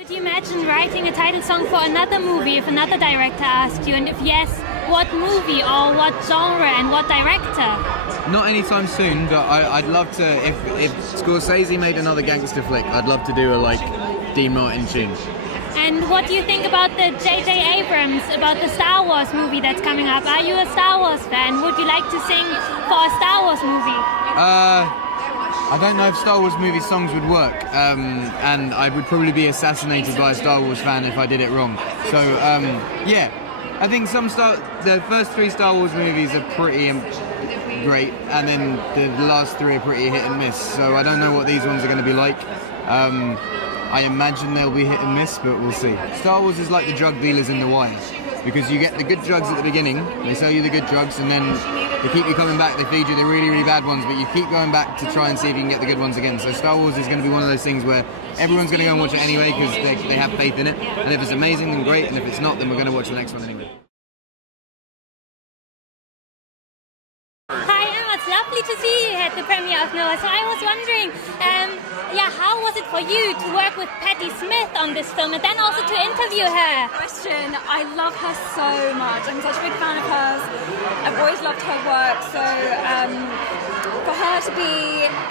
Could you imagine writing a title song for another movie if another director asked you? And if yes, what movie or what genre and what director? Not anytime soon, but I'd love to, if Scorsese made another gangster flick, I'd love to do a Dean Martin tune. And what do you think about the J.J. Abrams, about the Star Wars movie that's coming up? Are you a Star Wars fan? Would you like to sing for a Star Wars movie? I don't know if Star Wars movie songs would work, and I would probably be assassinated by a Star Wars fan if I did it wrong. So, yeah, I think the first 3 Star Wars movies are pretty great, and then the last 3 are pretty hit and miss. So I don't know what these ones are going to be like. I imagine they'll be hit and miss, but we'll see. Star Wars is like the drug dealers in The Wire, because you get the good drugs at the beginning, they sell you the good drugs, and then they keep you coming back, they feed you the really, really bad ones, but you keep going back to try and see if you can get the good ones again. So Star Wars is going to be one of those things where everyone's going to go and watch it anyway because they have faith in it, and if it's amazing, then great, and if it's not, then we're going to watch the next one anyway. Hi Emma, it's lovely to see you at the premiere of Nora. So I was wondering, how was it for you to work with Patti Smith on this film and then also to interview her? Question. I love her so much. I'm such a big fan of hers. I've always loved her work. So for her to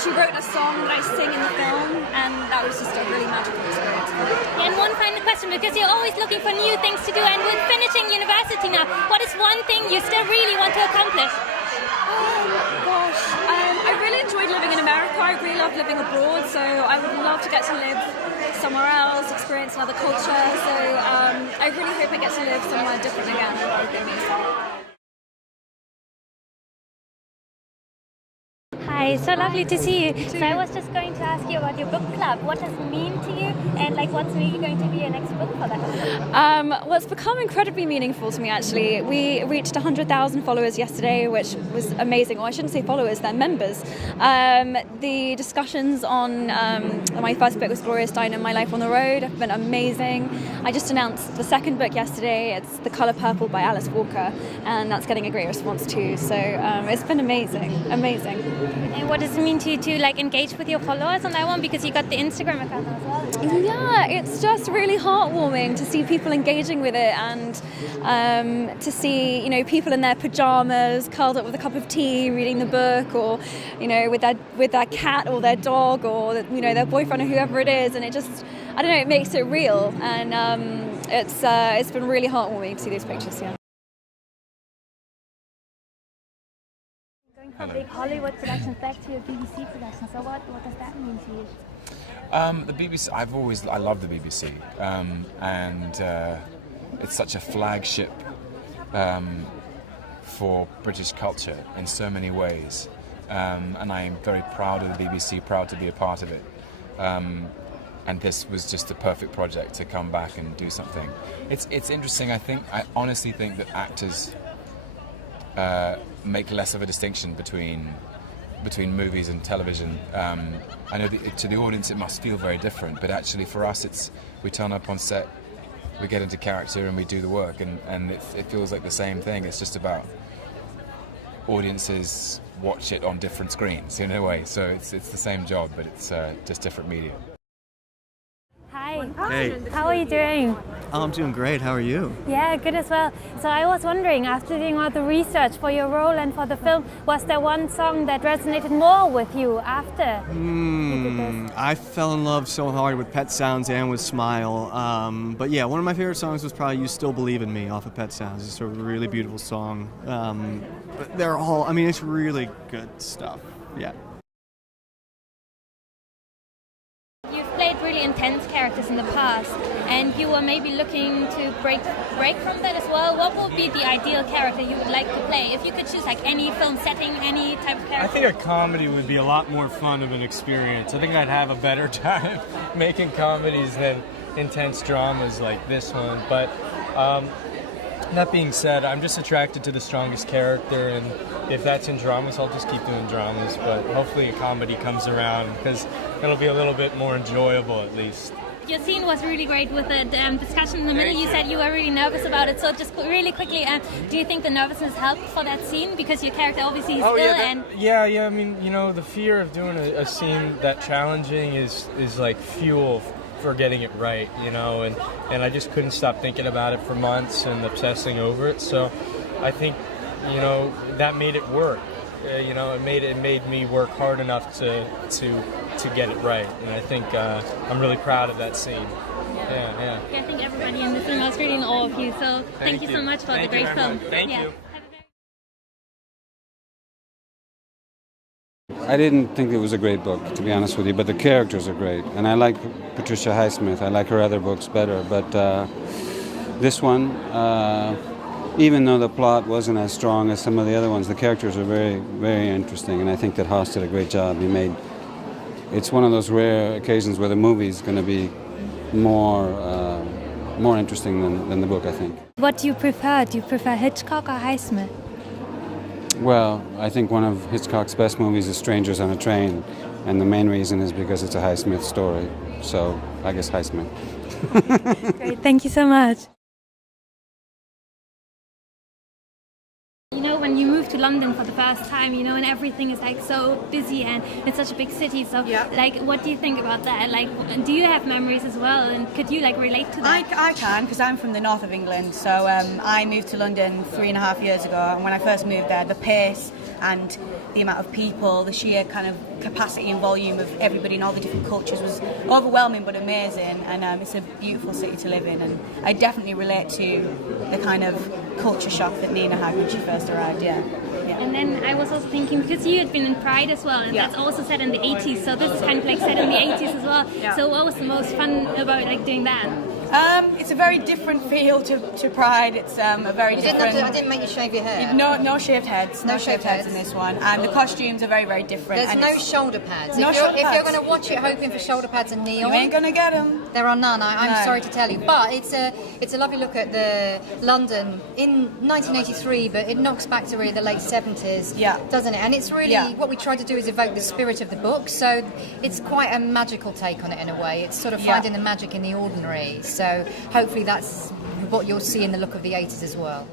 she wrote a song that I sing in the film, and that was just a really magical experience for me. And one final question, because you're always looking for new things to do, and with finishing university now, what is one thing you still really want to accomplish? I really enjoyed living in America. I really love living abroad, so I would love to get to live somewhere else, experience another culture. So I really hope I get to live somewhere different again. That would be amazing. Hi, so lovely to see you. So I was just going to ask you about your book club. What does it mean to you, and what's really going to be your next book for that? Well, it's become incredibly meaningful to me, actually. We reached 100,000 followers yesterday, which was amazing. Well, I shouldn't say followers, they're members. The discussions on my first book was Glorious Dino, My Life on the Road, have been amazing. I just announced the second book yesterday. It's The Colour Purple by Alice Walker, and that's getting a great response too. So it's been amazing. And what does it mean to you to engage with your followers on that one? Because you got the Instagram account as well. Yeah, it's just really heartwarming to see people engaging with it, and to see people in their pajamas, curled up with a cup of tea, reading the book, or with their cat or their dog or their boyfriend or whoever it is, and it just it makes it real, and it's been really heartwarming to see these pictures. Yeah. From big Hollywood productions back to your BBC production. So what does that mean to you? The BBC, I love the BBC, and it's such a flagship for British culture in so many ways, and I am very proud of the BBC, proud to be a part of it. And this was just the perfect project to come back and do something. It's interesting. I honestly think that actors make less of a distinction between movies and television. I know that to the audience it must feel very different, but actually for us we turn up on set, we get into character and we do the work, and it feels like the same thing. It's just about audiences watch it on different screens in a way, so it's the same job, but it's just different media. Hi. Hey. How are you doing? I'm doing great. How are you? Yeah, good as well. So I was wondering, after doing all the research for your role and for the film, was there one song that resonated more with you after you did this? I fell in love so hard with Pet Sounds and with Smile. But yeah, one of my favorite songs was probably You Still Believe in Me off of Pet Sounds. It's a really beautiful song. But they're all, it's really good stuff. Yeah. Played really intense characters in the past, and you were maybe looking to break from that as well. What would be the ideal character you would like to play if you could choose any film setting, any type of character? I think a comedy would be a lot more fun of an experience. I think I'd have a better time making comedies than intense dramas like this one, but that being said, I'm just attracted to the strongest character, and if that's in dramas, I'll just keep doing dramas, but hopefully a comedy comes around because it'll be a little bit more enjoyable at least. Your scene was really great with the discussion in the middle. You said you were really nervous about it, so just really quickly, do you think the nervousness helped for that scene? Because your character obviously is ill and... Yeah, the fear of doing a scene that challenging is like fuel for getting it right, you know, and I just couldn't stop thinking about it for months and obsessing over it. So I think, you know, that made it work. You know, it made me work hard enough to get it right, and I think I'm really proud of that scene. Yeah. I think everybody in the cinema was really in awe of you. So thank you so much for the great film. Thank you. I didn't think it was a great book, to be honest with you, but the characters are great. And I like Patricia Highsmith. I like her other books better. But this one, even though the plot wasn't as strong as some of the other ones, the characters are very, very interesting. And I think that Haas did a great job. It's one of those rare occasions where the movie's going to be more interesting than the book, I think. What do you prefer? Do you prefer Hitchcock or Highsmith? Well, I think one of Hitchcock's best movies is Strangers on a Train, and the main reason is because it's a Highsmith story. So I guess Highsmith. Great, thank you so much. You know, when you move to London for the first time, you know, and everything is like so busy and it's such a big city. So, like, what do you think about that? Like, do you have memories as well? And could you like relate to that? I can, because I'm from the north of England. So I moved to London 3.5 years ago, and when I first moved there, the pace and the amount of people, the sheer kind of capacity and volume of everybody and all the different cultures was overwhelming but amazing. And it's a beautiful city to live in, and I definitely relate to the kind of culture shock that Nina had when she first arrived. Yeah. And then I was also thinking, because you had been in Pride as well, and that's also set in the 80s, so this is kind of like set in the 80s as well. So what was the most fun about like doing that? It's a very different feel to Pride. It's a very different... I didn't make you shave your hair. No shaved heads. No shaved heads in this one. And the costumes are very, very different. There's no shoulder pads. No if you're going to watch it hoping for shoulder pads and neon, you ain't going to get them. There are none. I'm sorry to tell you. But it's a lovely look at the London in 1983, but it knocks back to really the late 70s, doesn't it? And it's really, what we try to do is evoke the spirit of the book. So it's quite a magical take on it in a way. It's sort of finding the magic in the ordinary. So hopefully that's what you'll see in the look of the 80s as well.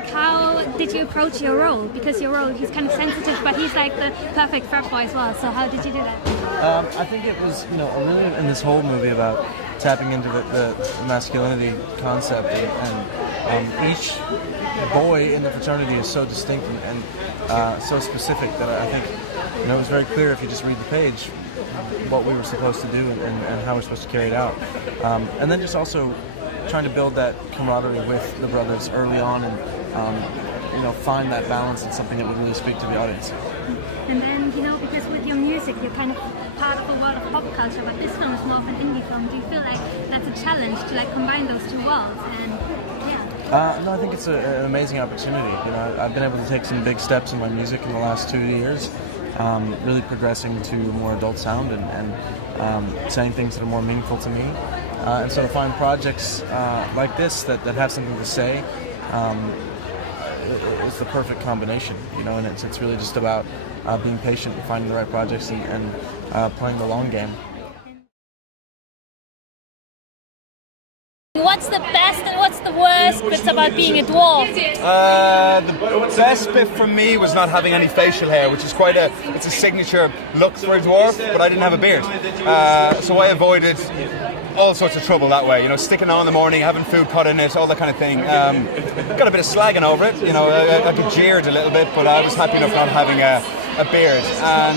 How did you approach your role? Because your role, he's kind of sensitive, but he's like the perfect frat boy as well. So how did you do that? I think it was, really in this whole movie about tapping into the masculinity concept, and each boy in the fraternity is so distinct and so specific that I think, it was very clear if you just read the page what we were supposed to do and how we're supposed to carry it out. And then just also trying to build that camaraderie with the brothers early on and, find that balance in something that would really speak to the audience. And then, because with your music, you're kind of part of a world of pop culture, but this film is more of an indie film. Do you feel like that's a challenge to like combine those two worlds? And no, I think it's an amazing opportunity. I've been able to take some big steps in my music in the last 2 years. Really progressing to more adult sound and saying things that are more meaningful to me. And so to find projects like this that have something to say, it's the perfect combination, and it's really just about being patient and finding the right projects and playing the long game. What's the best and what's the worst bits about being a dwarf? The best bit for me was not having any facial hair, which is it's a signature look for a dwarf, but I didn't have a beard. So I avoided all sorts of trouble that way, sticking on in the morning, having food cut in it, all that kind of thing. Got a bit of slagging over it, I got jeered a little bit, but I was happy enough not having a beard. And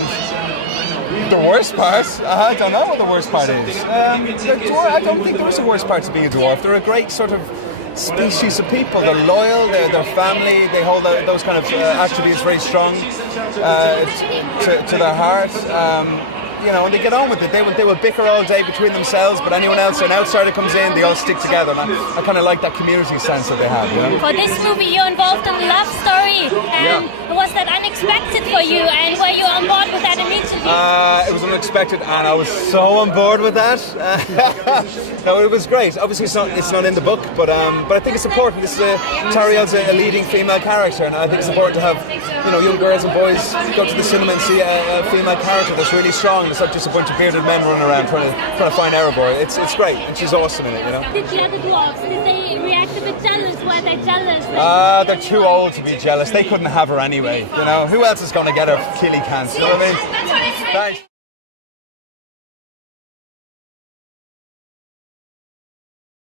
the worst part? I don't know what the worst part is. I don't think there is a worst part to being a dwarf. They're a great sort of species of people. They're loyal, they're family, they hold those kind of attributes very strong to their heart. And they get on with it. They will bicker all day between themselves, but anyone else, an outsider comes in, they all stick together. And I kind of like that community sense that they have. For this movie, you're involved in a love story, and was that unexpected for you? And were you on board with that immediately? It was unexpected, and I was so on board with that. No, it was great. Obviously, it's not in the book, but I think it's important. Tariel's a leading female character, and I think it's important to have young girls and boys go to the cinema and see a female character that's really strong. It's not just a bunch of bearded men running around trying to find Erebor. It's great, and she's awesome in it. Did the other dwarves, did they react a bit jealous? Were they jealous? They're too old to be jealous. They couldn't have her anyway. Who else is going to get her? Keely can't. You know what I mean? Thanks.